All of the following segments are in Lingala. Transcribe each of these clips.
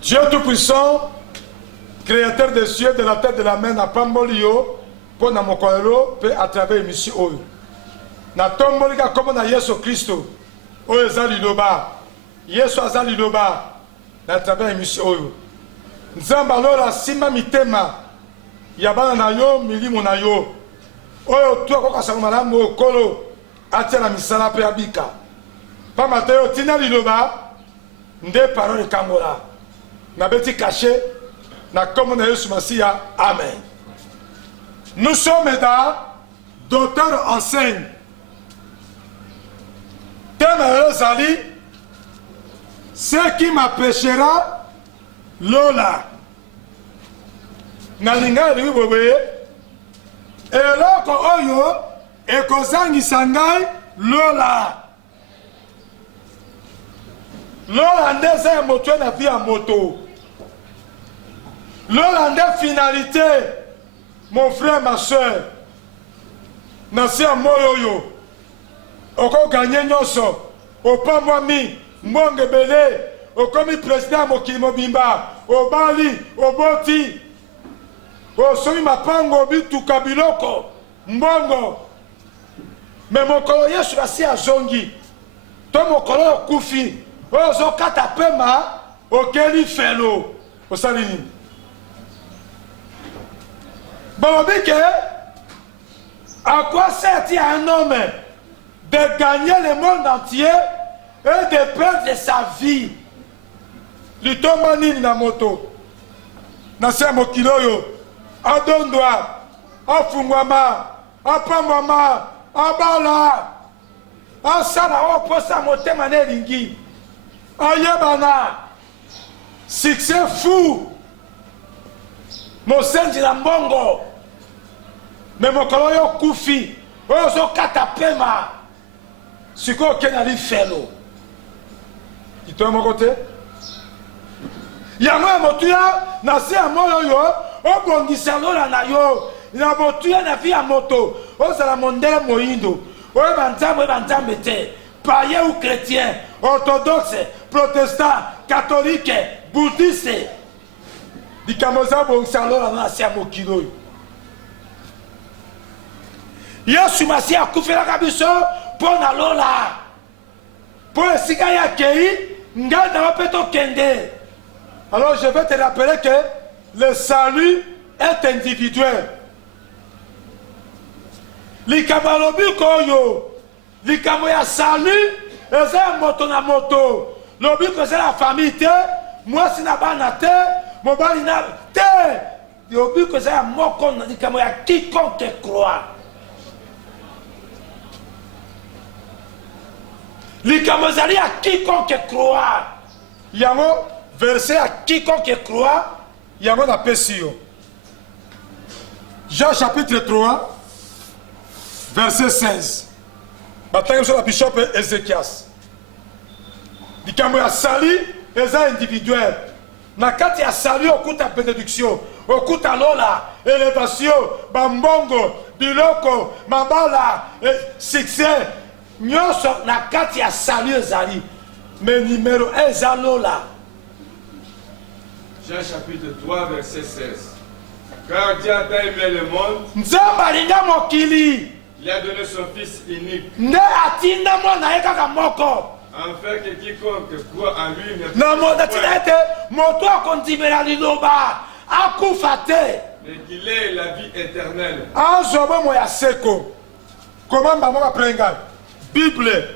Dieu Tout-Puissant, créateur des cieux, de la terre, de la mer, n'a pas molio pour na mokolelo pe à travers l'émission oyo. Na tombolika comme na Yesu Christo. Oyo ezali loba. Yesu azali loba na travers l'émission oyo. Nzamba lola simba mitema ya bana na yo milimo na yo. Oyo tu akoka sango malamu okolo atia na misala pe abika. Pa Mateo tina liloba nde parole kangola. Na beti caché na comme na Yesu Masia. Amen. Nous sommes dans d'auteur enseigne. Thème Rosali, ce qui m'empêchera Lola. Nalinga ribobe eloko oyo ekozangisa ngai Lola. Lola ndeza ya moto na vie ya moto. Lola nde finalité, mon frère, ma soeur. Nasi ya moyo yo. Oko gagné nyoso. Opa mwami, mbonge bele. Okomi président mokili mobimba. Obali, oboti. Osomi mapango bituka biloko. Mbongo. Me mokolo Yesu asi azongi. To mokolo kufi. Ozo kata pema. Okeli felo. Osalini. Bon, à quoi sert-il à un homme de gagner le monde entier et de perdre sa vie? Litoma nini na moto. Na se mokilo yo. Adondwa. Afungwama. Apamwama. Abala. Asala oposa motema ne lingi. Ayebana. Succès fou. Mosenji na mbongo. Me mokolo yo kufi. Ozo kata pema. Siko kenali felo. Ito mo kote. Yango motuya na se amoyo yo. Obongisa lola na yo. Na motuya na fi ya moto. Ozala mondele moindo. Oye banzambe te. Païen ou chrétien. Orthodoxe. Protestant. Catholique. Bouddhiste. Dikamoza bongisa lola na se amokilo. Yesu Masia akufela kabiso pona lola. Pour esika ya kei ngada wapeto kende. Alors je vais te rappeler que le salut est individuel. Likamalobi koyo. Likamo ya salut eza moto na moto. Lobi ko c'est la famille te, moi si na bana te, mobali na te. Lobi ko c'est la moko na likamo ya quiconque croit. Likamozali à quiconque croit. Yango verset à quiconque croit. Yango na pesio. Jean chapitre 3 verset 16. Bataille sur la bishop Ézéchias. Likamo ya sali eza individuel. Na kati ya sali okuta bénédiction, okuta lola, élévation, bambongo, biloko, mabala, succès. Nyoso na kati ya salut ezali. Mais numéro 1 ezalola. Jean chapitre 3 verset 16. Car Dieu a tant aimé le monde. Nzamba linga mokili. Il a donné son fils unique. Ne atinda mwana kaka moko. Afin que quiconque croit en lui ne na moda tinete moto akondimela liloba akufa te. Mais qu'il ait la vie éternelle. Azobo moya seko. Comment maman va prendre Bible.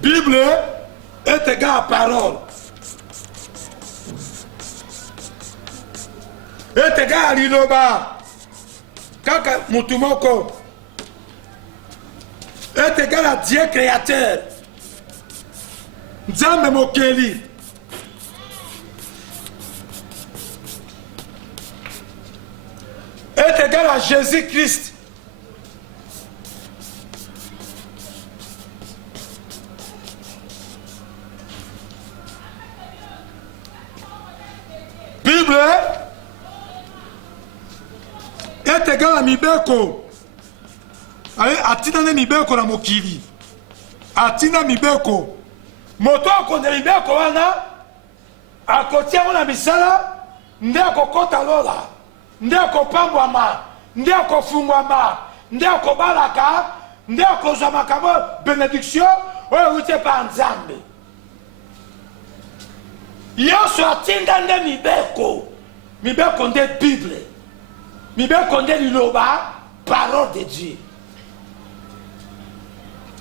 Bible est égal à parole. Est égal à liloba. Kaka mutumoko. Est égal à Dieu créateur. Nzambe mokeli. Est égal à Jésus-Christ. Bible est est égal à mibeko. Atina ne mibeko na mokili. Atina mibeko. Moto akonde mibeko wana. Akotia mona misala. Nde akokota lola. Nde akopambwama. Nde akofungwama. Nde akobalaka. Nde akozwa makambo benediction. Oyo wite pa nzambe. Yoso atinda nde mibeko. Mibeko nde Bible. Mibeko nde liloba. Parole de Dieu.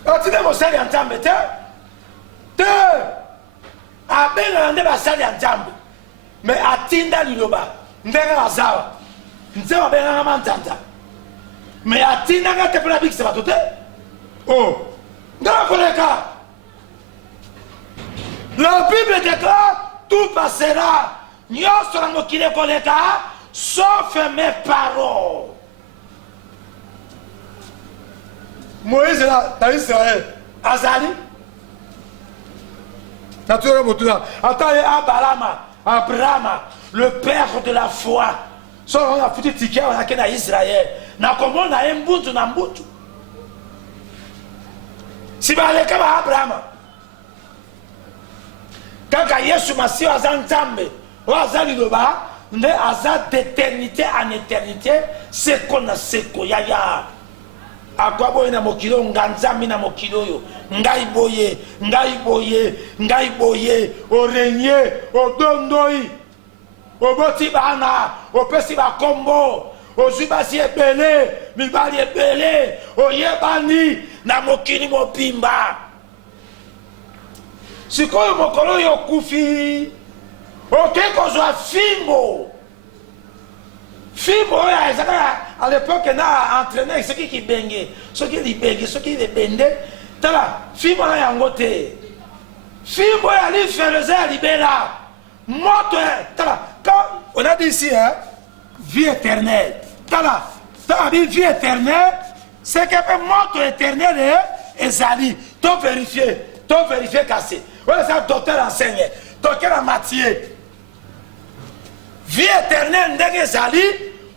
Atinda mosali ya nzambe te. Te. Abenga nde basali ya nzambe. Me atinda liloba. Ndenge azawa. Nzema benga mantanda. Me atinda nga te pona bikise bato te. Oh. Ndenge koleka. La Bible déclare tout passera. Nyoso na mokili koleka sauf mes paroles. Moïse là, dans Israël, Azali. Naturellement, Motuna. Attends, Abraham, le père de la foi. So on a foutu ticket, on a qu'à Israël. Na comment on a un bout na mbutu. Si va aller comme Abraham. Quand Yesu Massi azan Nzambe, o azali loba, ne azan d'éternité en éternité, c'est qu'on a seko yaya. Akwa boye na mokilo nganzambi na mokilo yo. Ngai boye, ngai boye, ngai boye, o régner, o dondoi. O boti bana, o pesi ba kombo, o zubasi ebele, mibali ebele, o yebani na mokili mobimba. Sikoyo mokolo yo kufi. Ok, kozwa fimbo. Fimbo ya ezaka à l'époque na entraîné ce qui bengue, ce qui li bengue, ce qui li bende. Tala, fimbo na yango te. Fimbo ya li faisait libéra. Moto, tala, quand on a dit ici hein, vie éternelle. Tala, vie éternelle, c'est que moto éternelle et ezali. To vérifier cassé. Ouais, ça docteur enseigne. Docteur en matière. Vie éternelle ndenge ezali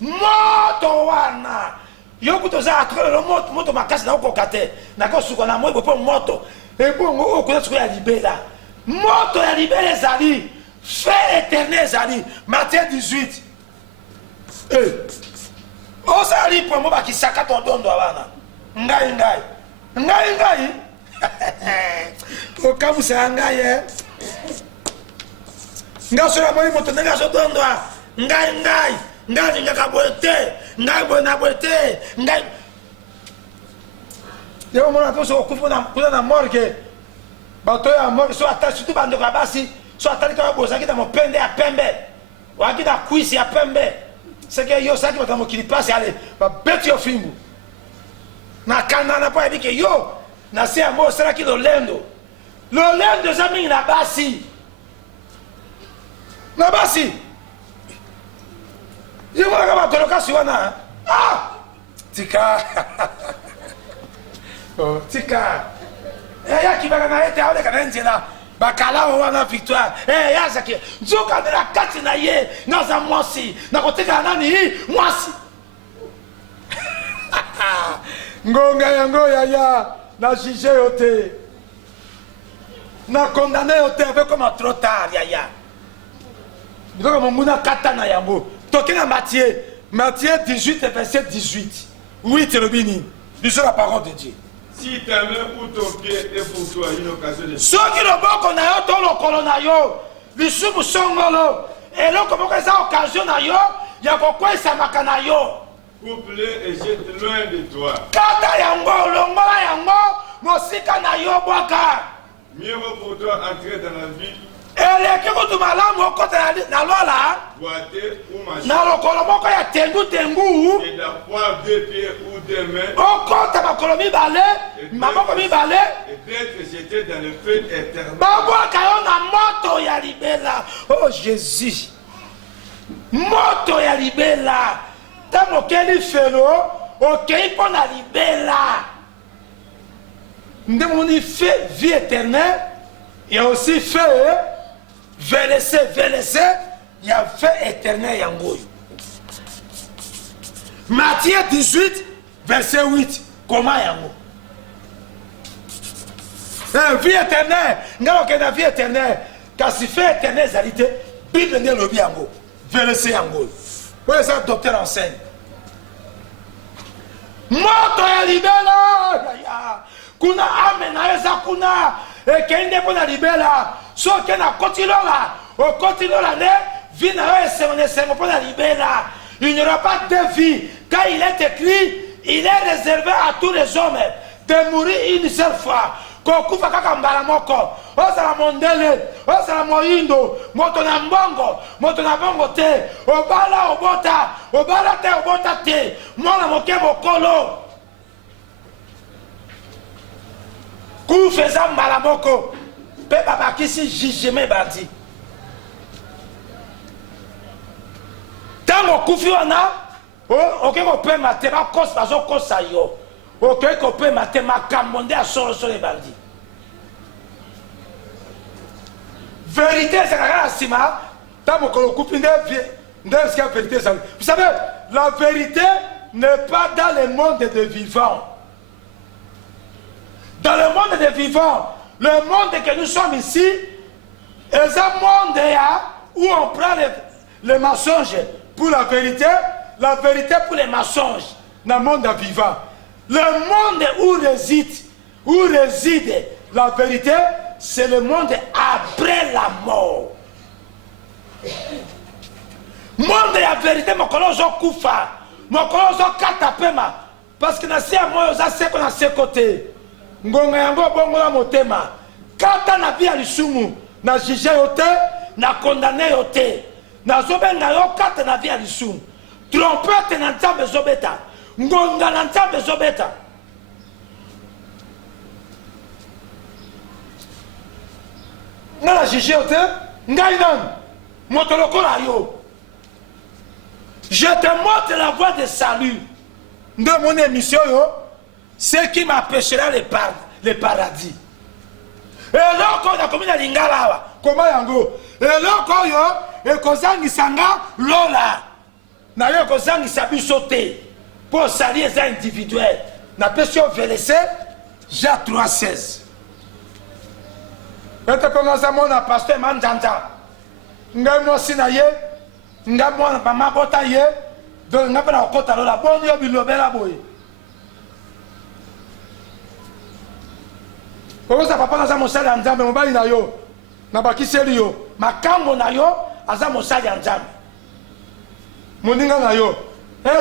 moto wana yoko toza atre le moto makasi na okokate na ko suka na moyo po moto e bongo okona suka ya libela moto ya libela ezali fait éternel ezali Matthieu 18 osali po mo bakisaka to dondo wana ngai okamusa ngai ngasora moi moto nga so dondo ngai nga boete ngai bona boete ngai yo mona to so kufuna na morgue bato ya morgue so ata surtout bando ka basi so atali ka bozaki na mopende ya pembe waki na kuisi ya pembe c'est que yo saki batamo kili passe ale ba beti yo fimbu na kanana pa ebike yo na se amo sera ki lolendo zami na basi na basi yo mwana kama toloka siwana tika oh tika ya kibaka na ete aole kana njela bakala wana victoire ya zaki nzoka na kati na ye na za mwasi na koteka nani mwasi ngonga yango ya na jige yote na condamné yote avec comme trop tard ya donc mon katana yango tokena Matthieu 18 verset 18 oui c'est le bini lisons la parole de Dieu. Si ta main ou ton pied est pour toi une occasion de soki loboko na yo to lokolo na yo lisumu songolo eloko moko eza occasion na yo ya kokwesamaka na yo coupe-le et jette loin de toi. kata yango longola yango mosika na yo bwaka. Mieux vaut pour toi entrer dans la vie eleki kutu malamu okota na lola boiter ou marcher na lokolo moko ya tengu et d'avoir 2 pieds ou 2 mains okota makolo mibale maboko mibale et d'être jeté dans le feu éternel. babwaka yo na moto ya libela. Oh Jésus, moto ya libela ntango okeli felo okei mpo na libela nde moni fait vie éternelle. Il y a aussi fait VLC, il y a fait éternel yangoyo. Matthieu 18, verset 8. Comment yango? Vie éternelle. Nga okenda vie éternelle. Kasi fait éternelle zalité. Bible n'est le yango. Verset yango. Voilà ça docteur enseigne. Moto ya libela. Kuna amena eza kuna. Ekende pona libela. So kena kotilola. O kotilola ne. Vie na ese pona libela. Il n'y aura pas de vie. Quand il est écrit, il est réservé à tous les hommes de mourir une seule fois. Kokufa kaka mbala moko. Osala mondele, osala moindo, moto na mbongo, moto na bongo te. Obala obota te. Mwana moke mokolo. Kufeza mbala moko. Pe babakisi jugement bandi. Tango kufi wana, oke ko pe mate ba kos bazo kosa yo. Oke ko pe mate makambo nde asolo solo bandi. Vérité c'est kaka sima, tango ko kufi nde ce que vérité ça. Vous savez, la vérité n'est pas dans le monde des vivants. Dans le monde des vivants, le monde que nous sommes ici, est un monde où on prend les mensonges pour la vérité pour les mensonges dans le monde vivant. Le monde où réside la vérité, c'est le monde après la mort. Monde la vérité, mon collège kufa, mon collège katapema, parce que nasi à moi osa seko na sekote, ngonga yango bongo la motema, kata na via lisumu, na jige yote, na condamné yote. Na zobenga yo kata na via lisumu. Trompete na nzambe zobeta. Ngonga na nzambe zobeta. Ngala jige ote, ngai nan. Motolokola yo. Je te montre la voie de salut. Dans mon émission yo, ce qui m'empêchera le paradis. Et là, quand on a commis la lingala, comment yango? Et là, quand yo, et kozangi sanga lola na yo kozangi sabi sauter pour salir les individuels na pesio verset Jean 3:16. Ete konga mona pasteur manjanja ngai mo sinaye ngai mona ba mabota ye donc ngai na kota lola bon yo bilobela boye ko sa papa na za mosala nzambe mobali na yo na bakiseli yo makambo na yo aza mosali ya nzambe moninga na yo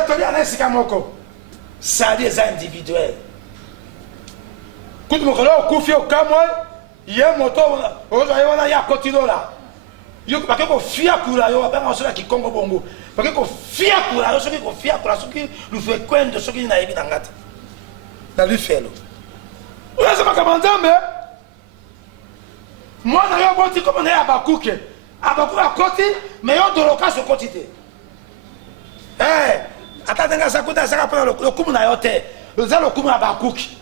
toli ana esika moko sali eza individuel kutu mokolo okufi okamwe ye moto okozwa ye wana ye akotilola yo bake kofiakula yo abanga soki ya kikongo bongo bake kofiakula yo soki kofiakula soki lufekwendo soki nayebi na ngata na lufelo oyo eza makambo nzambe mwana yo boti komo na ye abakuke abakuke akoti me yo doloka sokoti te ata ndenge asakuta asaka mpona lokumu na yo te eza lokumu ya bakuki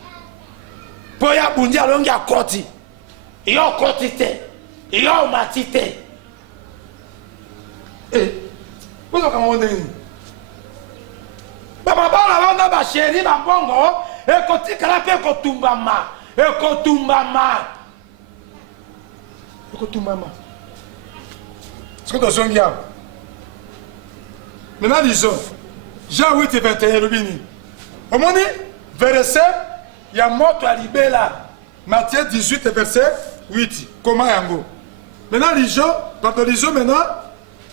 mpo yo abundi alongi akoti yo okoti te yo omati te ozokango ndeni bamabala wana basheri bambongo ekotikala mpe ekotumbama ce que nous sommes là. Maintenant, disons, Jean 8 et 21, Rubini. Au moment verset, il y a mort à libéla. Matthieu 18 et verset 8. Comment yango? Maintenant, lisons maintenant.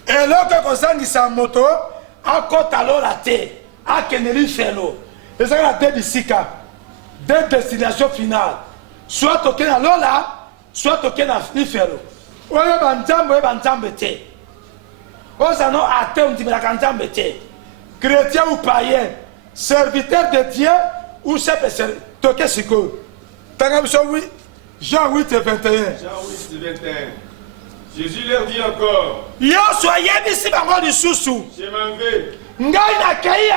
Et là, quand on s'est en moto, à côté de la terre, à Keneli Fellow. Et ça, la deux bisika. Deux destinations finales. Soit au Kenya Lola, soit au Kenya Fellow. Oye banzambe te. Oza no ate ondimela nzambe te. Chrétien ou païen, serviteur de Dieu ou chef toke siko. Tanga biso oui, Jean 8 et 21. Jean 8 et 21. Jésus leur dit encore. Yo soyez bisi bango lisusu. Je m'en vais. Ngai na kei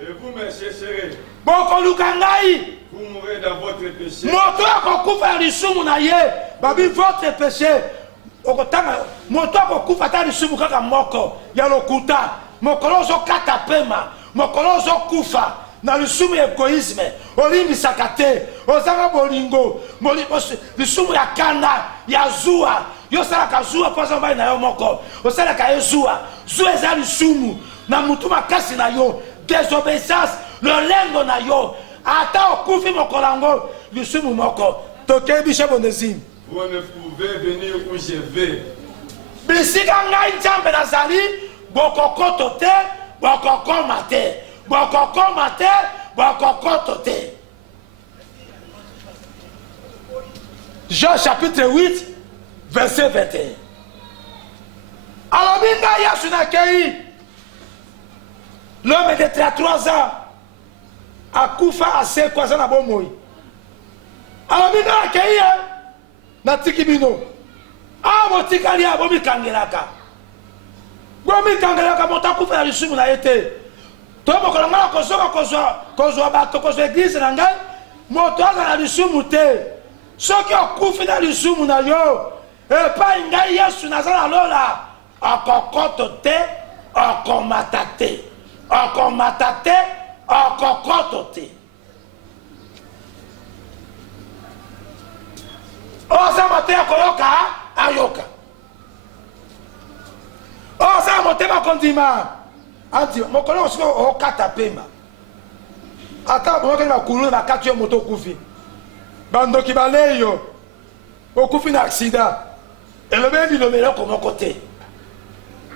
et vous me chercherez. Boko luka ngai. Vous mourrez dans votre péché. Moto akokufa lisumu na ye. Babi votre péché. Okotanga moto akokufa ta lisumu kaka moko ya lokuta. Mokolo zo kata pema. mokolo ozo kufa na lisumu ya égoïsme olimbisaka te ozanga bolingo lisumu ya kanda ya zuwa yo osalaka zuwa mpo aza mobali na yo moko osalaka ye zuwa eza lisumu na mutu makasi na yo désobéissance lolengo na yo ata okufi mokolo yango lisumu moko tokei biso Onésime. Vous ne pouvez venir où je vais. Bisika ngai nzambe nazali bokokoto te bokokoma te bokokoma te bokokoto te. Jean chapitre 8 verset 21. Alobi ngai Yesu nakei l'homme de 33 ans akufa asekwa aza na bomoi. Alobi ngai nakei natiki bino botikali ya bomikangelaka moto akufa na lisumu na ye te to mokolo ngai nakozoka kozwa bato kozwa eglize na ngai moto aza na lisumu te soki okufi na lisumu na yo epai ngai Yesu naza na lola okokoto te okomata te okomata te okokoto te. Oza motema koyoka ayoka oza motema kondima anti mokolo osiko okata pema ata bomokeli bakulu bakati yo moto okufi bandoki balei yo okufi na aksida elobeli liloba eloko moko te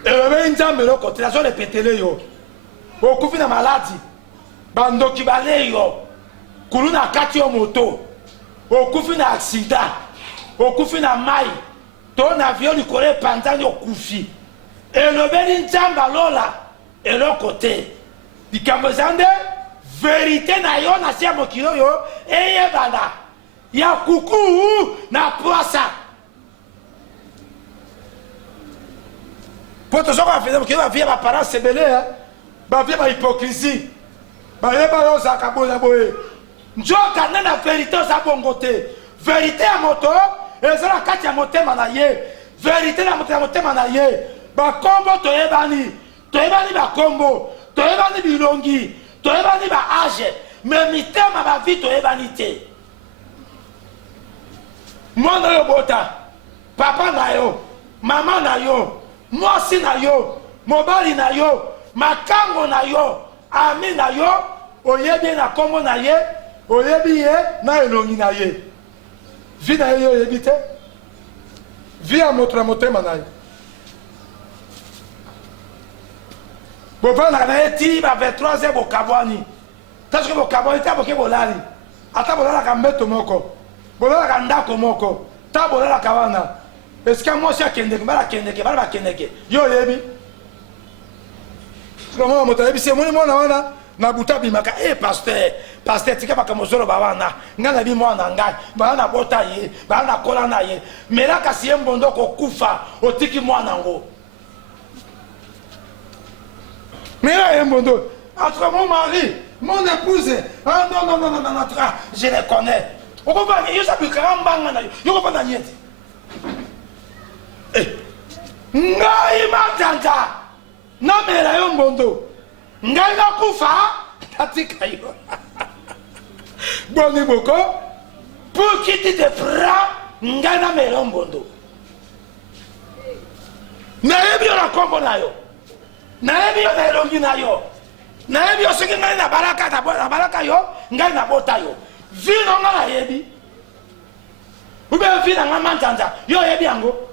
elobeli nzambe eloko te nazo repetele yo okufi na maladi bandoki balei yo kulu na kati yo moto okufi na aksida okufi na mai to na avion likolo epanzani okufi elobeli nzambe alola eloko te likambo eza nde verite na yo na se ya mokili oyo eyebana ya kuku na pwasa po tozoka bafeza mokili bavie baparence ebele bavie bahypocrisie bayeba yo ozalaka boye na boye nzoka nde na verite oza bongo te verite ya moto eza na kati ya motema na ye verite na motema na ye bakombo toyebani bakombo toyebani bilongi toyebani baage me mitema bavi toyebani te. Mwana yo bota papa na yo mama na yo mwasi na yo mobali na yo makango na yo ami na yo oyebi na kombo na ye oyebi ye na elongi na ye vi na ye yo oyebi te vi ya moto na motema na ye bovandaka na ye ti ba 23 bokabwani tasoki bokabwani ta boke bolali ata bolalaka mbeto moko bolalaka ndako moko ta bolalaka wana esika mwasi akendeke bala akendeke bala bakendeke yo oyebi mwana moto ayebi se moni mwana wana na buta bimaka paster tika makambo ozoloba wana ngai nayebi mwana ngai bala na bota ye bala na kola na ye mela kasi ye mbondo kokufa otiki mwana ngo mela ye mbondo entre mon mari mon épouse ah non je les connais okova yo sabikaka mbanga na yo yokova na nyeti ngai manjanja namela yo mbondo ngai nakufa natika yo boni boko pour qui tu te prends ngai namela yo mbondo nayebi yo na kombo na yo nayebi yo na elongi na yo nayebi yo soki ngai na balaka yo ngai nabota yo vino nga nayebi ube vi na nga manjanja yo oyebi yango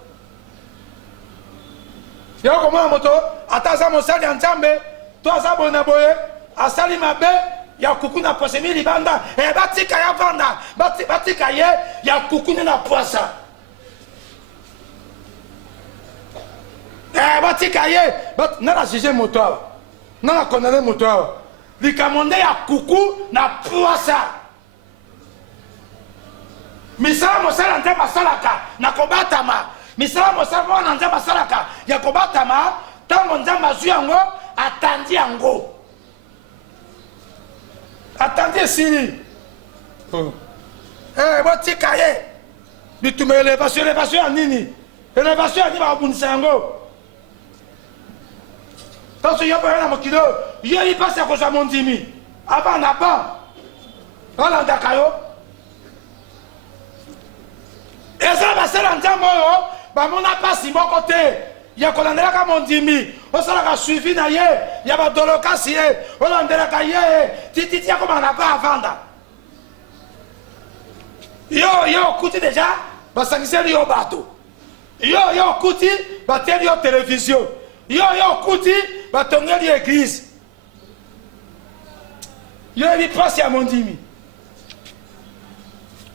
yo komona moto ata aza mosali ya nzambe to aza boye na boye asali mabe ya kuku na posemi libanda batika ya vanda batika ye ya kuku nde na pwasa batika ye nana juge moto awa nana kondane moto awa likambo nde ya kuku na pwasa misala mosala nzambe asalaka na kobatama misala mosala mwana nzambe asalaka ya kobatama ntango nzambe azwi yango atandi yango atandi esili botika ye bituma elevation ya nini elevation ya nini bakobundisa yango Tant que yo pas na mokilo, yo il passe à cause de mon dimi. Avant na pas. On a ndakayo. Et ça va ser nzambo yo, ba mona passe mon côté. Ya kolandela ka mon dimi. On sala ka suivi na ye, ya ba doloka si ye. On landela ka ye, titi ya comme na pas avanda. Yo kuti déjà, ba sangise yo bateau. Yo kuti, ba teli yo télévision. Yo kuti, ba tongeli église. Yo il passe à mon dimi.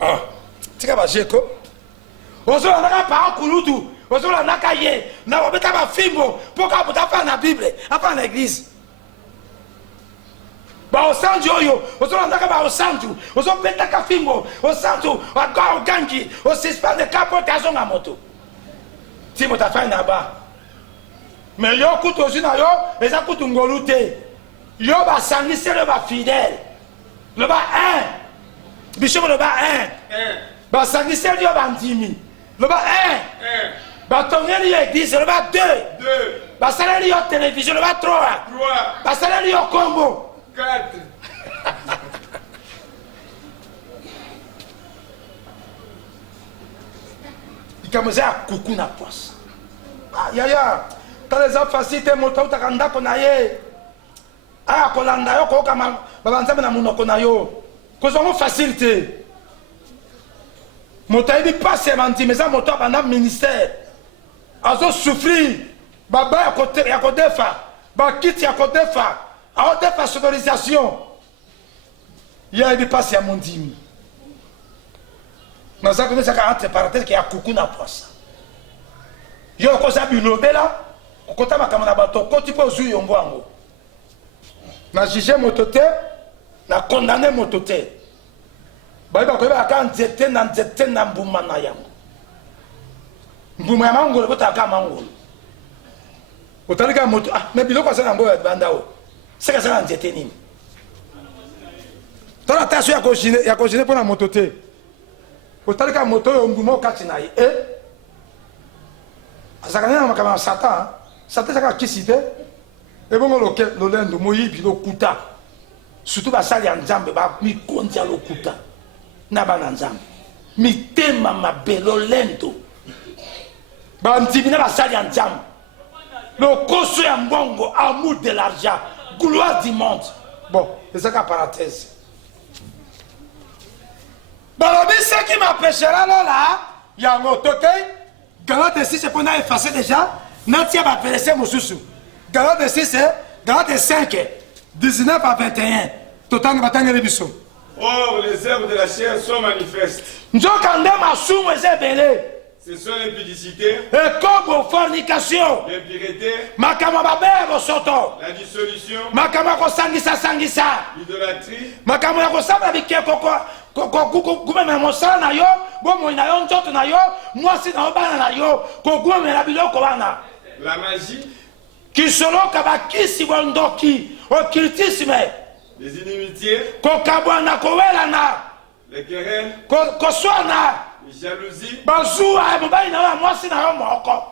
Ah, tika ba jeko. Ozo na pa kulutu, ozo na kaye, na obeta ba fimbo, poka buta fa na Bible, afa na église. Ba o sanju oyo, ozo na ba o sanju, ozo beta ka fimbo, o sanju, aga o gangi, o suspend de capo tazo na moto. Ti mota fa na ba. Mais yo kuto zina yo, eza kutu ngolute. Yo ba sangise le ba fidèle. Le ba 1. Bishop le ba 1. Ba sangise yo ba ndimi. Le ba 1. Ba tongeli yo église le ba 2. Ba saleli yo télévision le ba 3. Ba saleli yo combo 4. Ikamoza kuku na poisse. Ah yaya, t'as les facilité moto utakanda kona ye. Ah kolanda yo ko kama babanzame na munoko na yo. Kozongo facilité. Moto yebi passe manti mais ça moto banda ministère. Azo souffrir. Baba ya kote ya kodefa. Ba kiti ya kodefa. A defa sonorisation. Ya yebi passe ya mondimi. Naza kone saka entre parenthèses ki ya kuku na poisse. Yo ko sa bilobela. Kokota makamana bato koti po zu yombo ango. Na juge motote, na condamné motote. Ba ba ko ba ka nzete na mbuma na yango. Mbuma ya mangolo bota ka mangolo. Otalika moto ah mais biloko sana mbo banda o. Seka sana nzete nini? Tala taso ya kojine pona motote. Otalika moto yo mbuma okati na ye. Azakana na makama Satan. Satan saka kisite. Et bon, le lendo, moyibi, le kuta. Surtout, la salle en jambe, mi kontia le kuta. Naba en jambe. Mi tema ma belo lendo. Ba mtibina la salle en jambe. Le koso ya mbongo, amour de l'argent, gloire du monde. Bon, c'est ça qu'à parenthèse. Balobi, ce qui m'empêchera là, il y a un autre Galate 6, c'est qu'on a effacé déjà. Nantia va péresser mon soussou. Galate 6, Galate 5, 19 à 21. Total Batang Rebiso. Or, les œuvres de la chair sont manifestes. Nzokande masumu ezebele. Ce sont l'impudicité, Ekobo fornication. l'impureté, Makama babebo soto. la dissolution, Makama kosangisa. l'idolâtrie, Makama ya kosaba bikeko kumema mosala na yo, bomo na yo nzoto na yo, mwasi na yo bana na yo, kokumela biloko wana. la magie, Kisoloka bakisi bondoki, occultisme, les inimitiés, kokabwana kowelana, les querelles, koswana, les jalousies, bazua mobali na yo mwasi na yo moko.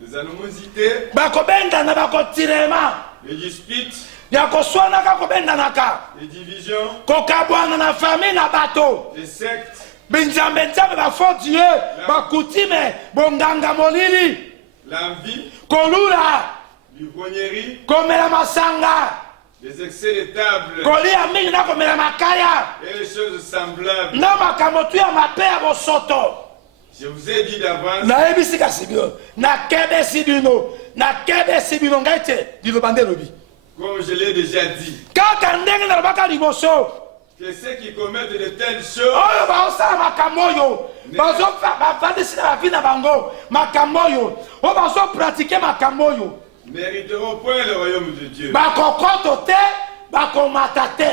les animosités, Bakobendana bakotirema, les disputes, ya koswanaka kobendanaka, les divisions, kokabwana na famille na bato, les sectes, binzambe bafo Dieu, bakutime, bonganga molili, l'envie, kolula, l'ivrognerie, komela masanga, les excès de table kolia mingi na komela makaya, et les choses semblables. na makambo tu ya mabe ya bosoto. Je vous ai dit d'avance, Nayebisi kasi bino, nakebesi bino ngai te, liloba nde elobi. comme je l'ai déjà dit, Kaka ndenge nalobaka liboso, que ceux qui commettent de telles choses oyo baosala makambo oyo, bavandisi na bavi na bango, makambo oyo, oyo bazopratike makambo oyo, n'hériteront point le royaume de Dieu. bakokoto te, bakomata te,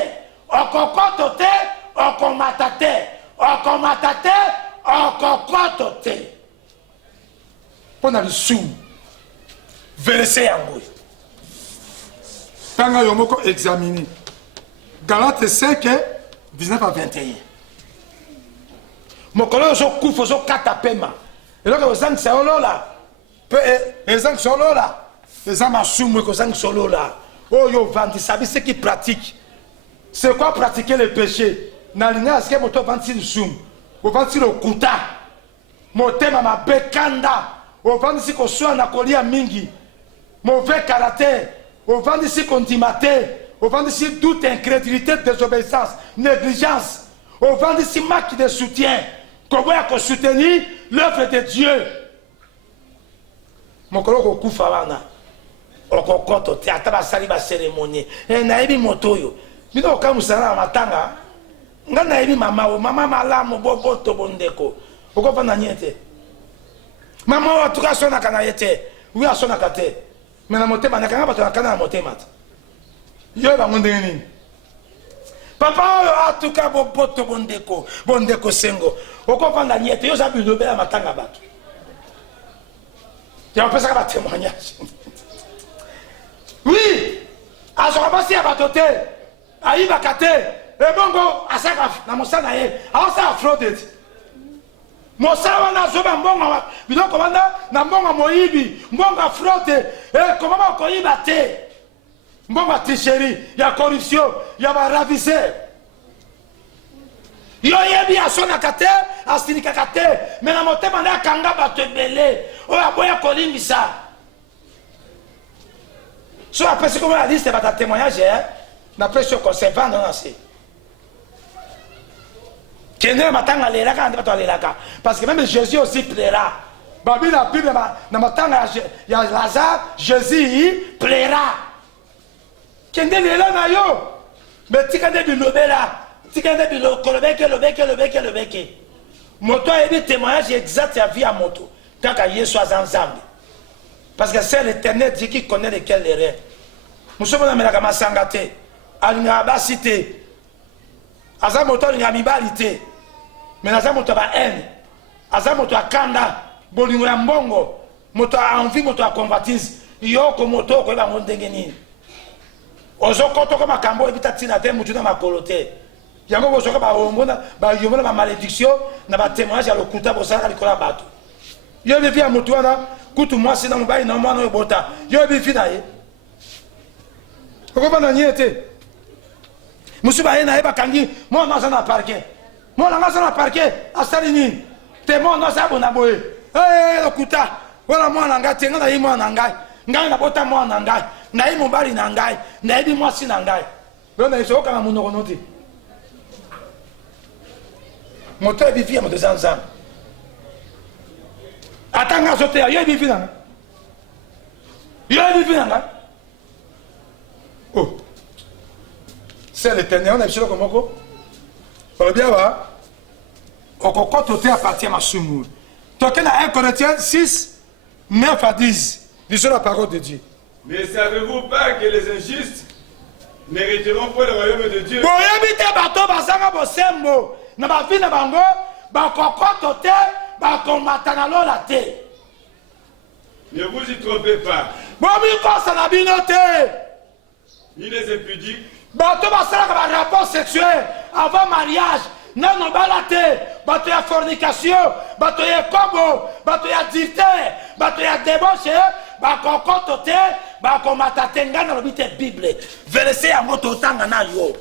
okokoto te, okomata te, okomata te, okokoto te. Pona lisumu, verset yango. Tanga yo moko examiner. Galate 5, 19 à 21. Mokolo yo so kufa so kata pema. Eloko ozangisa olola. Pe ezangisa olola. Les hommes assument que c'est solo là. Oh yo vandi sabi ceux qui pratiquent. C'est quoi pratiquer le péché? Na linga aske moto vandi le sum. O vandi le kuta. Motema mabekanda. O vandi si ko soa na kolia mingi. Mauvais caractère. O vandi si condimate. O vandi si doute, incrédulité, désobéissance, négligence. O vandi si manque de soutien. Comment on soutenir l'œuvre de Dieu? Mon collègue kufa wana. Okokoto te ataba sali ba cérémonie. Na ebi moto yo. Bino ka musana matanga. Nga na ebi mama o mama malamu bobo to bondeko. Oko na nyete. Mama wa tuka sona kana yete. Wi asona kate. Mena motema na kanga bato kana motema. Yo ba ngondeni. Papa o atuka bobo to bondeko. Bondeko sengo. Oko na nyete yo sabi lobe la matanga bato. Ya pesa ka ba témoignage. Oui, à ce moment ci à batoté, à y bakate, et bongo à ça na mosana ye, à ça fraude. Mosana na zoba mbongo, bino komanda na mbongo moyibi, mbongo fraude, et comment ko yibate. Mbongo tricherie, ya corruption, ya ba ravisseur. Yo yebi a sona kate, a sinika kate, mais na motema na kanga bato belé, o aboya kolimbisa. So après ce qu'on a dit, c'est pas ta témoignage, hein? N'après ce qu'on s'est vendu, on a assez. Parce que même Jésus aussi plaira. Babi la Bible, il y a Lazare, Jésus plaira. Kende lela na yo. Mais tikande bi lobela, tikande bi lobeke. Moto a dit témoignage exact à vie à moto. Quand il soit ensemble. Parce que c'est l'Éternel Dieu qui connaît lesquels les rêves. Nous sommes dans la Masangate, à l'Ingabasité, à Zamoto l'Ingamibalité, mais à Zamoto à haine, à Zamoto à Kanda, Bolingo à Mbongo, Moto à envie, Moto à combattis, Yoko Moto, Koba Mondengeni. Ozokoto comme à Kambo, et Bitatina, Moutou dans ma coloté. Yango Ozoka, Yomona, ma malédiction, n'a pas témoignage à l'Okuta pour ça, à l'Ikola Bato. Yo le via Moutouana. Kutu moi c'est dans mon bail non moi non bota yo bi finaye ko bana niete musuba ena eba kangi mo na sana parquet mo na sana parquet asalini te mo no sa bona boye okuta wala mo na ngati ngana yi mo na ngai ngai na bota mo na ngai na yi mo bali na ngai na yi mo si na ngai bona iso kama mo no noti mo te bi via mo de zanzan atanga sote yo bi fina yo bi fina oh c'est l'Éternel on a vu comment quoi on bien va okoko tote appartient à Sumour toke na 1 Corinthiens 6 9 à 10 lisons la parole de Dieu. Mais savez-vous pas que les injustes n'hériteront pas le royaume de Dieu? Boyebite bato basanga bosembo na ba vie na bango ba koko tote. Ne vous y trompez pas. Ni les impudiques. Bato basala un rapport sexuel avant mariage. Non, non, balate. Bato ya fornication. Bato ya combo. Bato ya adultère. Bato ya débauche. Bako kotote. Bako matatenga na lobite Bible. Verset ya moto tanga na yo.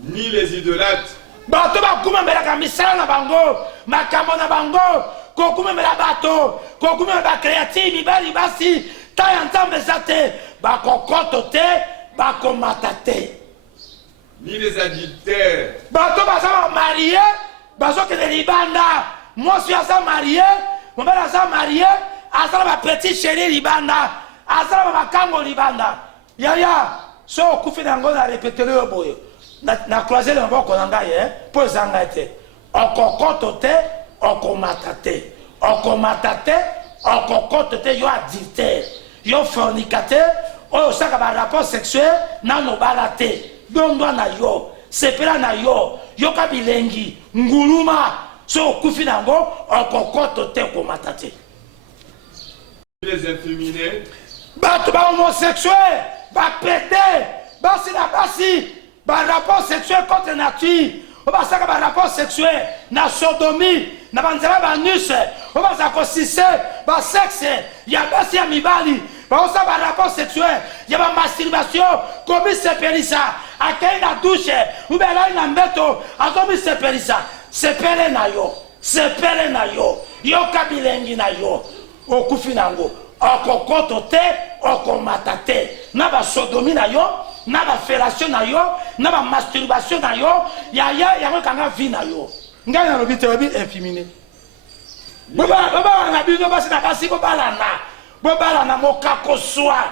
Ni les idolâtres. Bato bakuma mbelaka misala na bango, makambo na bango, kokuma mbela bato, kokuma mbela créative, mibali basi, ta ensemble zate, bakokoto te, bakomata te. Ni les adultères. Bato baza marié, bazo ke de libanda, moi suis asa marié, mon bel asa marié, asa ma petit chéri libanda, asa ma makango libanda. Yaya, so kufi nango na répéter le boye. Na croiser le maboko na ngai po ezanga te okokoto te okomata te okokoto te yo adultère yo fornicateur oyo osaka ba rapport sexuel nano bala te dondwa na yo sepela na yo yoka bilengi nguluma so okufi nango okokoto te okomata te. Les inféminés. Bato ba homosexuel ba pété basi na basi. Par rapport sexuel contre nature, on va faire un rapport sexuel, na sodomie, na banzala banus, on va s'accosisser, ba sexe, ya basi ya mibali, baosa ba rapport sexuel ya ba masturbation komi sepelisa akei na douche ubela na mbeto azomi sepelisa sepele na yo yoka bilengi na yo okufi nango okokoto te okomata te na ba sodomi na yo na ba fellation na yo na ba masturbation na yo yango kanga vi na yo ngai na lobi te obi infimine baba na bino basi na basi bobala na mokako swa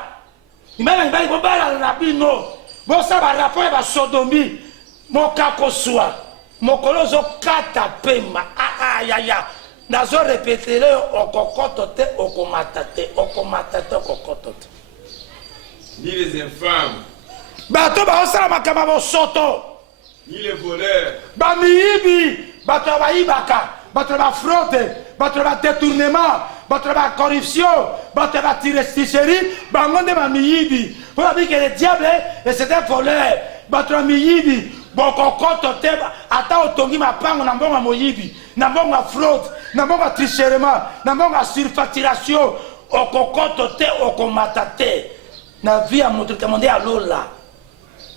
imana ngai bobala na bino bosa ba rapport ya ba sodomi mokako swa mokolozo kata pema ya nazo répéter okokoto te okomata te okokoto te. Ni les infâmes, bato baosala makambo bosoto, ni les voleurs, bamiyibi, bato bayibaka, bato ba fraude, bato ba détournement, bato ba corruption, bato ba tricherie, bango nde bamiyibi. Pour dire que le diable c'est un voleur, bato bamiyibi. Bokokoto te ata otongi mapango na mbongo moyibi, na mbongo fraude, na mbongo trichement, na mbongo surfacturation, okokoto te okomata te. Na vie à moto kamande alola.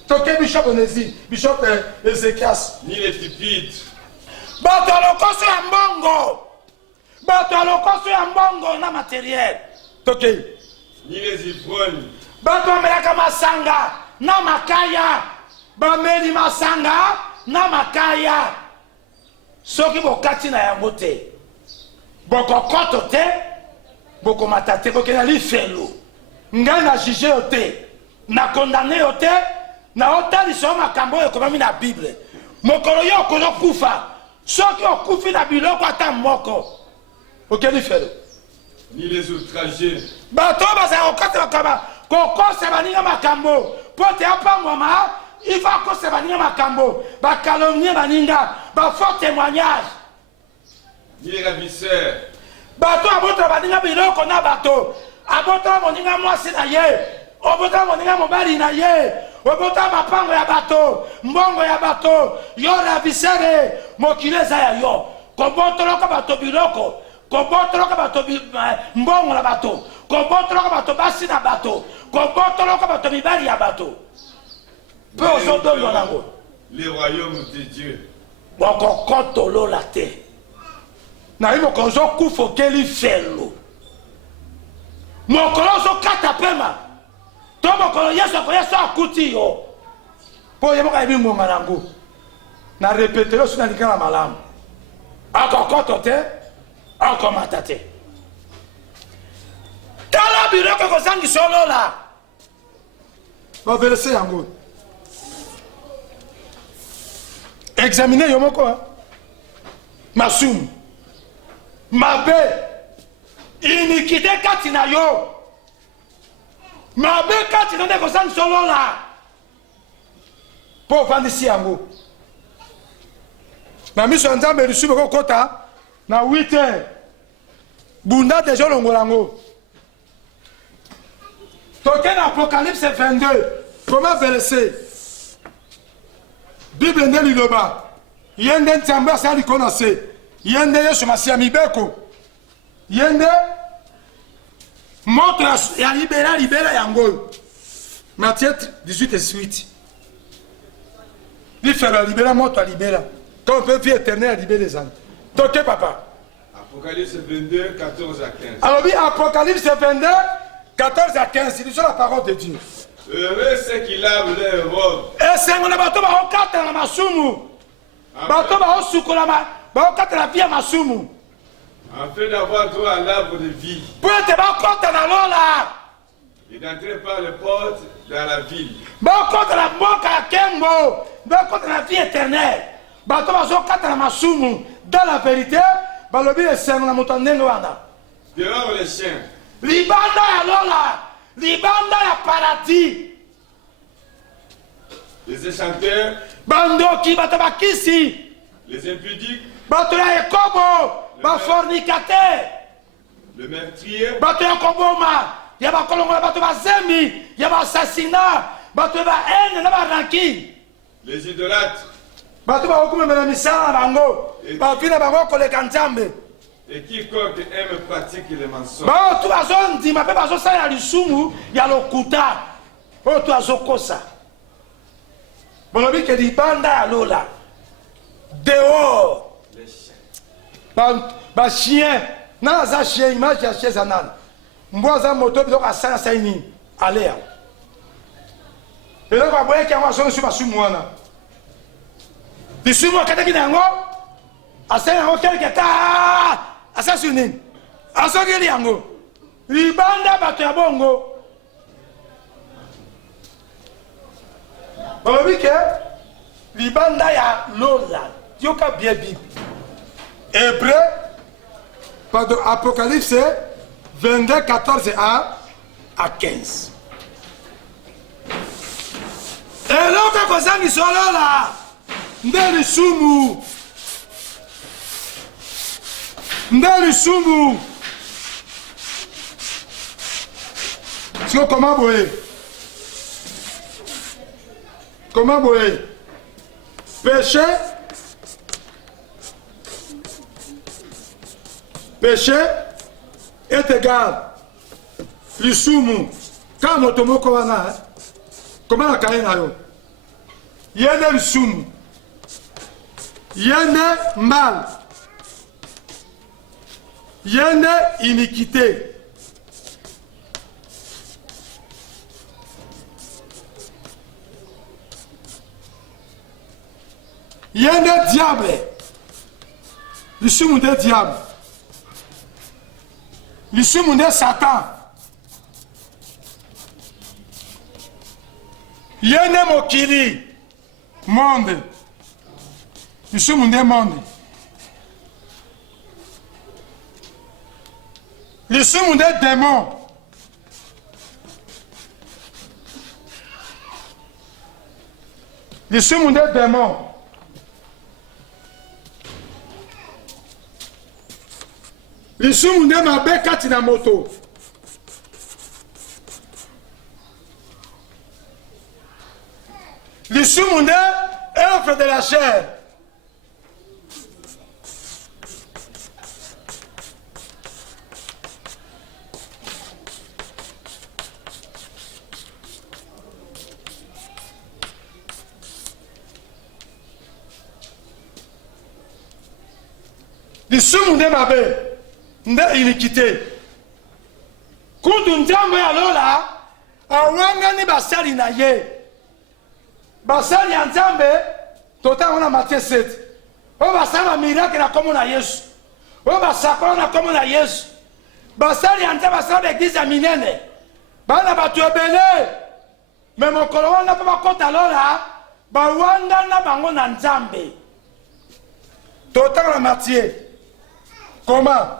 Toke bishop Onesi, bishop Ezekias. ni les stupides, Bato alokoso ya mbongo. Bato alokoso ya mbongo na matériel. Toke. ni les ivrognes, Bato amelaka masanga na makaya. Bameli masanga na makaya. Soki bokati na yango te. Bokokoto te. Bokomata te. Bokena lifelo. Ngai na juge yo te. Na condamné yo te. Na otaliso makambo oyo ekomami na Bible. Mokolo yo okozo kufa. Soki okufi na biloko ata moko. Okeli felo. ni les outragés, Bato bazala kokata makamba. Kokosa baninga makambo. Pote apangwama. Il faut que ça va venir makambo, ba calomnier baninga, ba faux témoignage. ni les ravisseurs, Bato abotra baninga biloko na bato. Abotra moninga mwasi na ye. Obotra moninga mobali na ye. Obotra mapango ya bato, mbongo ya bato. Yo ravissere, mokileza ya yo. Kobotoloka bato biloko. Kobotoloka bato mbongo na bato. Kobotoloka bato basi na bato. Kobotoloka bato mibali ya bato. les royaumes de Dieu. Bokokoto la te. Na imo kozo kufo keli felo. Mokolozo kata pema. To mokolo yeso ko yeso akuti yo. Po yemo ka ebi ngonga nangu. Na répéter suna likala malamu. Akokoto te, akomata te. Tala biroko ko sangi solo la. Ba verset yango. Examinez yomoko masum mabe iniquité katina yo mabe katina de kosan solo la po vandisi yango na miso nzambe lisubu ko kota na 8h bunda déjà longolango toke na Apocalypse 22 comment verset Bible nde liloba yende nzambe asali konase yende Yesu Masiya mibeko yende moto ya libera yango Matthieu 18:8 Libéra libera moto libera quand on peut vie éternelle libérer les âmes. Toke papa. Apocalypse 22, 14 à 15. Alors oui, Apocalypse 22, 14 à 15, c'est déjà la parole de Dieu. Heureux ceux qui lavent leurs robes. Et c'est un bateau qui a un masumu. Bateau qui a un vie à masumu. Afin d'avoir droit à l'arbre de vie. Pour être bateau dans l'ola. Et d'entrer par les portes dans la ville. Bateau dans la boca à Kembo. Bateau dans la vie éternelle. Bateau qui a un masumu. Dans la vérité, balobi c'est un motandengo wana. Dehors les chiens. Libanda ya lola. Libanda ya paradis. Les échanteurs. Bandoki batabakisi. Les impudiques. Batoya ekobo. Bafornicateur. Le meurtrier. Batoya koboma. Yaba kolongola bato bazemi. Yaba assassinat. Bato ba haine na ba rancune. Les idolâtres. Bato ba okume mena misala bango. Ba vina bango koleka nzambe. Et quiconque aime pratique les mensonges. Bon, tu as dit, ma papa, ça y a le soumou, il y a le kuta. Oh, tu as ça. Bon, le que dit banda à l'ola. Dehors. Les chiens. Bah, chien. Non, ça chien, image, il y a chien, ça n'a. Moi, ça moto, donc à ça, ça y est. Allez. Et donc, on va qu'il y a un son sur ma soumouana. Tu suis moi, quand tu es en haut, à ça, il y a quelqu'un qui a. Assassiné. Assassiné yango. Libanda bato ya bongo. Balobi ke libanda ya lola. Yoka bien Bible. Hébreu, pardon, Apocalypse 22, 14 à 15. Et là, quand ça qui sont là, ndeli sumu. Ndeli sumu. C'est comment boyer? Comment boyer? Péché. Péché est égal. Le sumu. Quand on tombe comme ça, comment la carrière n'a eu? Il y a le sumu. Il y a le mal. Il y a une iniquité. Il y a un diable. Le sumu des diables. Le sumu des Satan. Il y a un mokili. Monde. Le sumu des mondes. Le sumu des démons. Le sumu des démons. Le sumu des mabe katina moto. Le sumu des œuvres de la chair. Le sumu des mabe. Nde iniquité. Kudu njambo ya lola, awanga ni basali na ye. Basali ya nzambe, tota wana Matthieu 7. O basala miracle na komo na Yesu. O basakolo na komo na Yesu. Basali ya nzambe basala église ya minene. Bana batu ebele. Me mokolo wana pa bakota lola, bawanda na bango na nzambe. Tota wana Matthieu. Comment?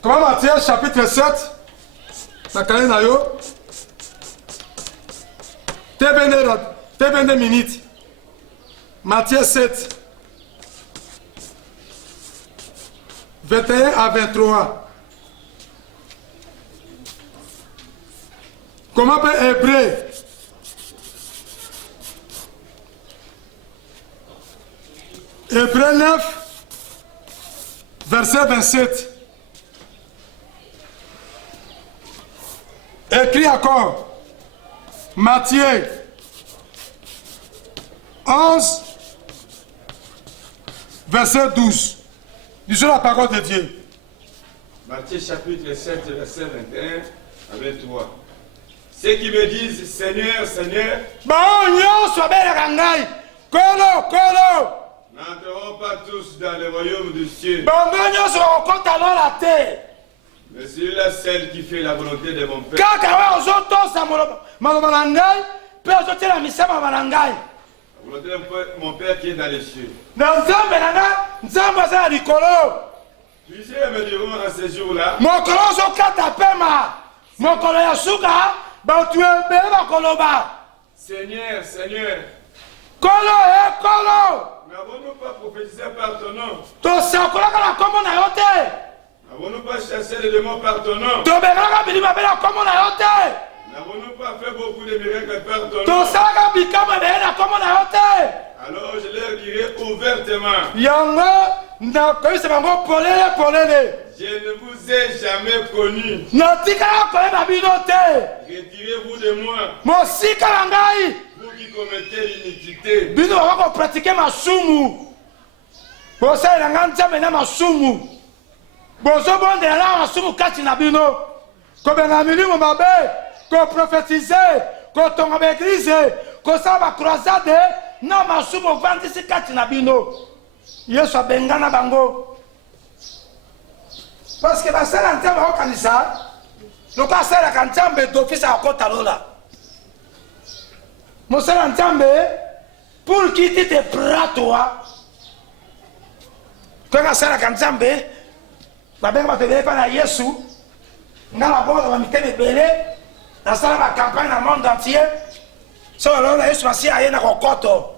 Comment Matthieu chapitre 7, Nakane Nayo, Tebende minutes. Matthieu 7, 21 à 23. Comment peut Hébreu? Hébreu 9, verset 27. Écrit encore, Matthieu 11, verset 12. Disons la parole de Dieu. Matthieu chapitre 7, verset 21 à 23. Ceux qui me disent Seigneur, Seigneur, n'entreront pas tous dans le royaume du ciel. Mais celui-là, celle qui fait la volonté de mon Père. La volonté de mon Père qui est dans les cieux. Plusieurs me diront à ce jour-là, Seigneur, Seigneur, n'avons-nous pas prophétisé par ton nom? N'avons-nous N'avons-nous pas chassé les démons par ton nom? Tobengaka bilima bela komo na yo te. N'avons-nous pas fait beaucoup de miracles par ton nom? Tosalaka bikama bela na komo na yo te. Alors je leur dirai ouvertement. Yango na koyisa bango polele polele. Je ne vous ai jamais connu. Natikala koyeba bino te. Retirez-vous de moi, Mosika na ngai. vous qui commettez l'iniquité. Bino bako pratiquer masumu. Bosalela nga nzambe na masumu. Bozobondela na masumu kati na bino. Kobenga milimo mabe, koprofetize, kotonga baeglize, kosala bacroisade na masumu ovandisi kati na bino. Yesu abengana bango. Parce que basala nzambe okanisa, loko asalaka nzambe d'office akota lola. Mosala nzambe, pour qui tu te prends toi, quand asalaka nzambe, babenga batebele pa na Yesu, nga na bongo ba miteme bele, nasala ba campagne na monde entier. So alors Yesu basi aye na kokoto.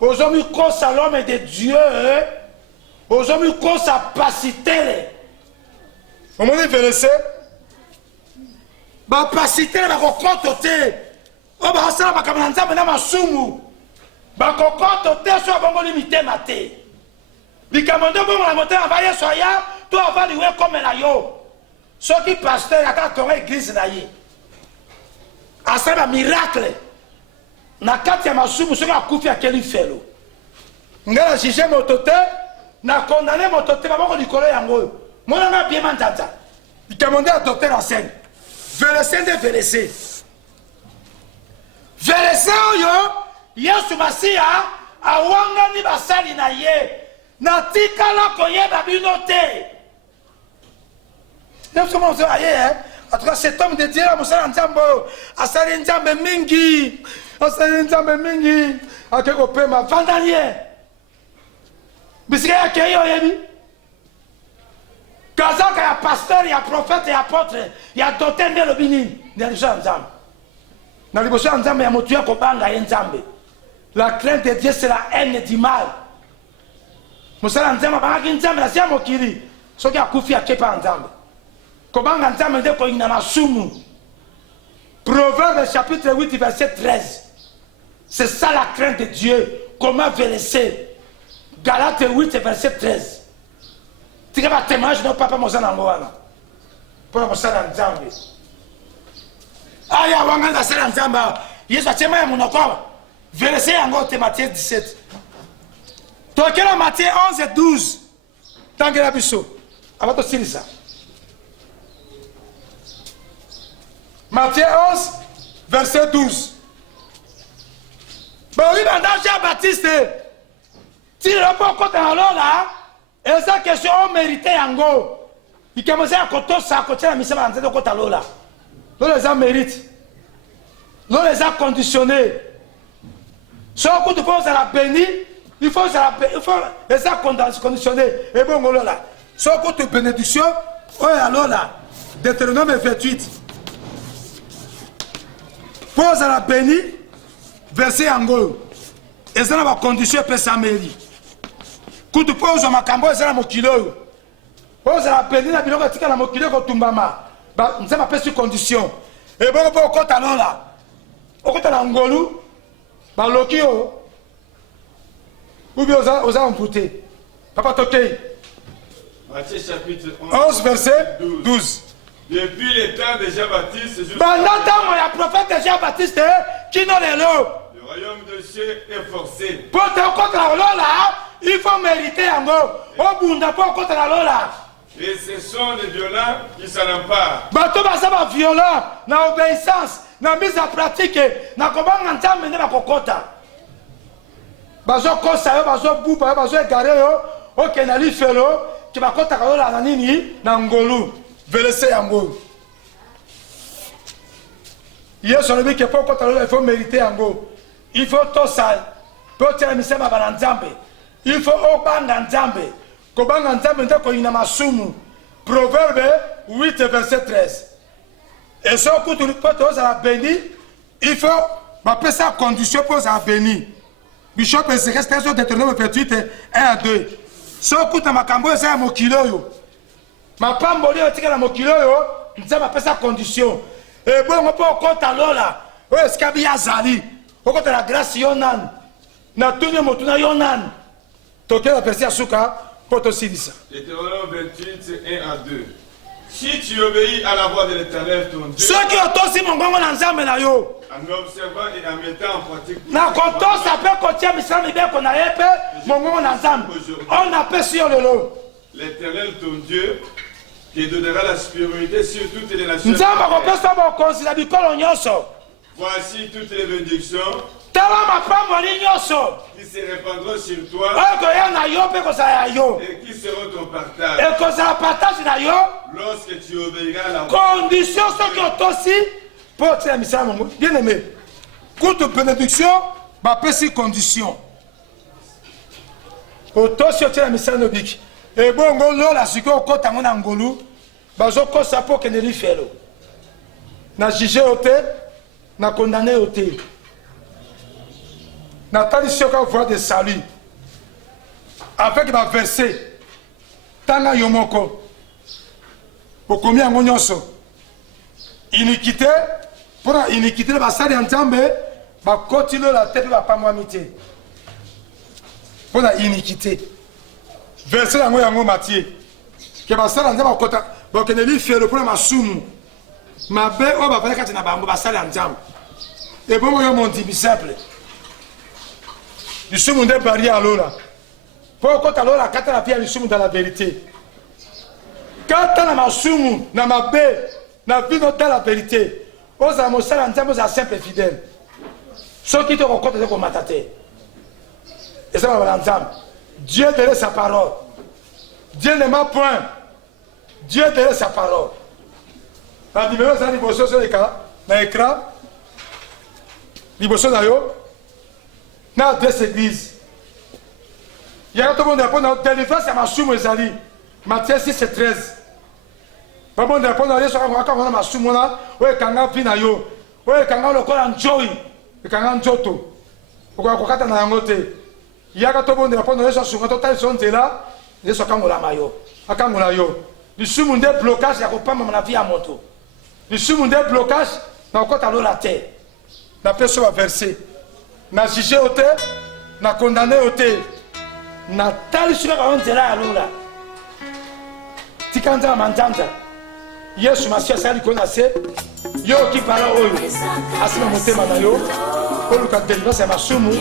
Ozomi kosa l'homme de Dieu, ozomi kosa pasitele. Omoni verset, ba pasitele ba kokoto te. O ba sala ba kamana nzambe na masumu. Ba kokoto te so bongo limité maté. Bikamondo bongo la montagne va Yesu aya, toi va liwe comme na yo. Ce qui pasteur aka ton église na ye. Asala miracle. Na kati ya masumu soki akufi akeli felo. Nga na juge moto te, na condamné moto te baboko likolo yango. Mona nga bien manzanza. Bikamondo ya docteur en scène. Verset de verset. Verset oyo Yesu Masia awangani basali na ye. Na tikala koyeba bino te. Yesu Masia aye en tout cas cet homme de Dieu là mosala nzambo asali nzambe mingi. Asali nzambe mingi. Akeko pema vandalier. Bisika ya keyo yebi. Kazaka ya pasteur ya prophète ya apôtre ya docteur de lobini. Ni nzambe. Na liboso nzambe ya motu ya kobanga ye nzambe. La crainte de Dieu c'est la haine du mal. Mosala nzambe bangaki nzambe na sia mokili. Soki akufi akepa nzambe. Kobanga nzambe nde koyina masumu. Proverbe chapitre 8 verset 13. C'est ça la crainte de Dieu. Comment verser? Galates 8 verset 13. Tika ba témoignage no papa mosala ngwana. Pour mosala nzambe. Aya wanga na sala nzamba. Yesu atema ya munoko. Verset yango te Matthieu 17. Tokela Matthieu 11 et 12. Tangela biso. Abato silisa. Matthieu 11 verset 12. Bon, oui, maintenant Jean-Baptiste. Si le bon côté en là, et ça question on mérité yango. Il commençait à côté ça, à côté la mission à de côté là. Nous les a mérite. Nous les a conditionnés. Si on compte pour la béni, il faut les a conditionnés. Et bon, là. Si on compte bénédiction, oh alors là, Deutéronome 28. Pose à la béni, verset ango. Et ça va condition pour sa mairie. Quand tu poses à ma cambo, c'est la mokilo. Pose à la béni, la biloko tika la mokilo ko tumbama. Ba nzema pe sur condition. Et bon pour kota là. Au kota la ngolu, ba lokio. Ou bien osa amputé. Papa Tokei. Matthieu chapitre 11 verset 12. Depuis le temps de Jean-Baptiste jusqu'à Pendant temps il y a prophète Jean-Baptiste qui n'a les lots. le royaume de Dieu est forcé. Pour te contre la lola, il faut mériter un mot. Au bout d'un peu contre la lola. Et ce sont les violents qui s'en emparent. Bato basaba violent, na obéissance, na mise en pratique, na kobanga nzambe na kokota. Bazo kosa yo, bazo buba yo, bazo égaré yo, oke na li felo, ki bakota kalola na nini, na ngolu. Verset yango. Yesu alobi ke po kota lola, il faut mériter yango. Il faut tosal, po tia misema bana nzambe. Il faut obanga nzambe. Kobanga nzambe nde koyina masumu. Proverbe 8 verset 13. Et ce coup tu peux la béni, il faut m'appeler ça condition pour la béni. Bishop Ezekiel Deutéronome 28 1 à 2. Ce coup tu m'as cambo ça mon kilo yo. ma pamboli otika na mokilo yo nzambe apesa condition e bongo po okota lola oyo esika bi azali okota la grâce yo nani na tuni motu na yo nani tokela verset ya suka po tosilisa. Deutéronome 28, 1 à 2. Si tu obéis à la voix de l'Éternel ton Dieu, soki otosi mongongo na nzambe na yo en observant et en mettant en pratique na kotosa mpe kotia misala mibeko na ye mpe mongongo na nzambe oyo napesi yo lelo l'Éternel ton Dieu te donnera la supériorité sur toutes les nations. nzambe akopesa bokonzi na bikolo nyonso. Voici toutes les bénédictions tala mapamboli nyonso qui se répandront sur toi oyo koya na yo mpe kozala ya yo et qui seront ton partage ekozala partage na yo lorsque tu obéiras à la voix. condition soki otosi mpo otia misala mongo bien aimé kutu bénédiction bapesi condition otosi otia misala no biki ebongo lola sikoyo okota yango na ngolu bazokosa mpo okende lifelo na juge yo te na condamné yo te natalisi yo kaka voie de salut avec baverset tanga yo moko okomi yango nyonso iniquité mpona iniquité na basali ya nzambe bakoti lola te mpe bapambwami te mpona iniquité verset yango Matthieu ke basali ya nzambe bakota bakende lifelo mpona masumu mabe oyo bavali kati na bango basali ya nzambe ebongo yo mondimi simple lisumu nde barrière alola mpo okota lola kata na vie ya lisumu dans la vérité kata na masumu na mabe na vino dans la vérité ozala mosala ya nzambe ozala simple fidèle soki te okokota te komata te eza baloba na nzambe Dieu donne sa parole Dieu ne ment point Dieu donne sa parole na numéro eza liboso so na écran liboso na yo na adresse église yaka tobondela mpo na délivrance ya masumu ezali Matthieu 6:13 babondela mpo na yesu akango na masumu wana oyo ekanga vi na yo oyo ekanga lokola nzoyi ekanga nzoto okoka kokata na yango te yaka tobondela mpo na yesu asunga totalisa yo nzela yesu akangola yo lisumu nde blocage ya kopambama na vi ya moto lisumu nde blocage na kokota lola te napesi yo baverse na juge yo te na condamné yo te na talisi kaka yo nzela ya lola tika nzambe manzanza yesu masiya asali likolo na se yo okipala oyo asima motema na yo oluka délivrance ya masumu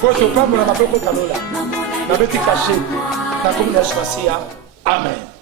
po topambola mabe okota lola nabeti kashe na komona yesu masiya amen.